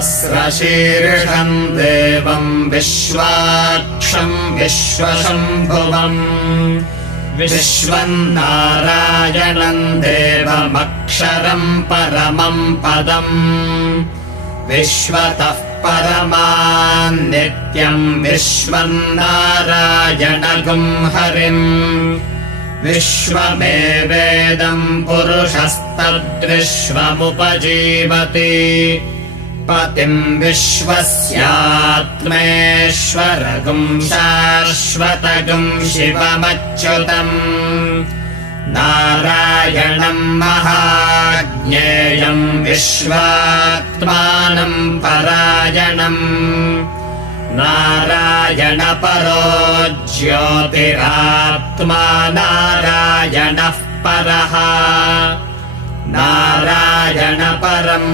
सहस्रशीर्षम् देवम् विश्वाक्षम् विश्वशम्भुवम् विश्वम् नारायणम् देवमक्षरम् परमम् पदम् विश्वतः परमान् नित्यम् विश्वम् नारायणगुम् हरिम् विश्वमेवेदम् पुरुषस्तद्विश्वमुपजीवति पतिम् विश्वस्यात्मेश्वरगुम् शाश्वतगुम् शिवमच्युतम् नारायणम् महाज्ञेयम् विश्वात्मानम् परायणम् नारायणपरो ज्योतिरात्मा नारायणः परः नारायणपरम्